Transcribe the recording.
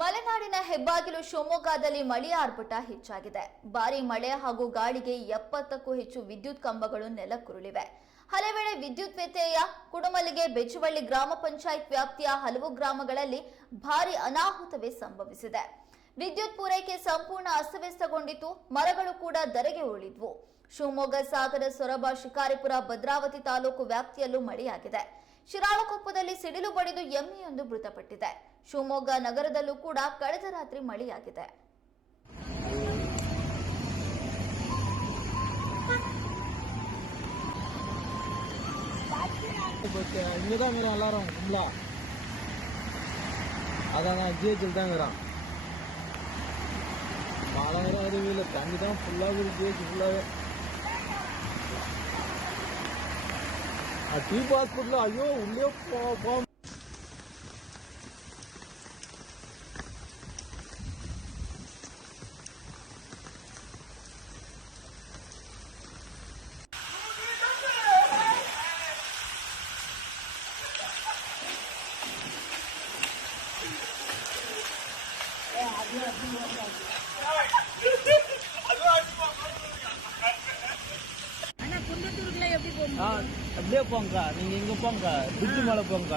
ಮಲೆನಾಡಿನ ಹೆಬ್ಬಾಗಿಲು ಶಿವಮೊಗ್ಗದಲ್ಲಿ ಮಳೆಯ ಆರ್ಭಟ ಹೆಚ್ಚಾಗಿದೆ. ಭಾರಿ ಮಳೆ ಹಾಗೂ ಗಾಳಿಗೆ ಎಪ್ಪತ್ತಕ್ಕೂ ಹೆಚ್ಚು ವಿದ್ಯುತ್ ಕಂಬಗಳು ನೆಲಕ್ಕುರುಳಿವೆ. ಹಲವೆಡೆ ವಿದ್ಯುತ್ ವ್ಯತ್ಯಯ ಕುಡುಮಲಿಗೆ ಬೆಚ್ಚವಳ್ಳಿ ಗ್ರಾಮ ಪಂಚಾಯತ್ ವ್ಯಾಪ್ತಿಯ ಹಲವು ಗ್ರಾಮಗಳಲ್ಲಿ ಭಾರಿ ಅನಾಹುತವೇ ಸಂಭವಿಸಿದೆ. ವಿದ್ಯುತ್ ಪೂರೈಕೆ ಸಂಪೂರ್ಣ ಅಸ್ತವ್ಯಸ್ತಗೊಂಡಿತು ಮರಗಳು ಕೂಡ ಧರೆಗೆ ಉರುಳಿದ್ವು. ಶಿವಮೊಗ್ಗ ಸಾಗರ, ಸೊರಬ, ಶಿಕಾರಿಪುರ, ಭದ್ರಾವತಿ ತಾಲೂಕು ವ್ಯಾಪ್ತಿಯಲ್ಲೂ ಮಳೆಯಾಗಿದೆ. ಶಿರಾಳಕೊಪ್ಪದಲ್ಲಿ ಸಿಡಿಲು ಬಡಿದು ಎಮ್ಮೆಯೊಂದು ಮೃತಪಟ್ಟಿದೆ. ಶಿವಮೊಗ್ಗ ನಗರದಲ್ಲೂ ಕೂಡ ಕಳೆದ ರಾತ್ರಿ ಮಳೆಯಾಗಿದೆ இப்போ இங்கே தான் இருக்கிறோம் எல்லாரும் ஃபுல்லாக அதான் நான் ஜிஹெச்சில் தான் இருக்கிறான் மழை வர அறிவு இல்லை தண்ணி தான் ஃபுல்லாக இருக்குது ஜிஹெச் ஃபுல்லாகவே டியூப் ஹாஸ்பிட்டல் ஐயோ உள்ளே போ போக அப்படியே போங்கக்கா. நீங்க இங்க போங்க திருச்சி மேலே மேல போங்க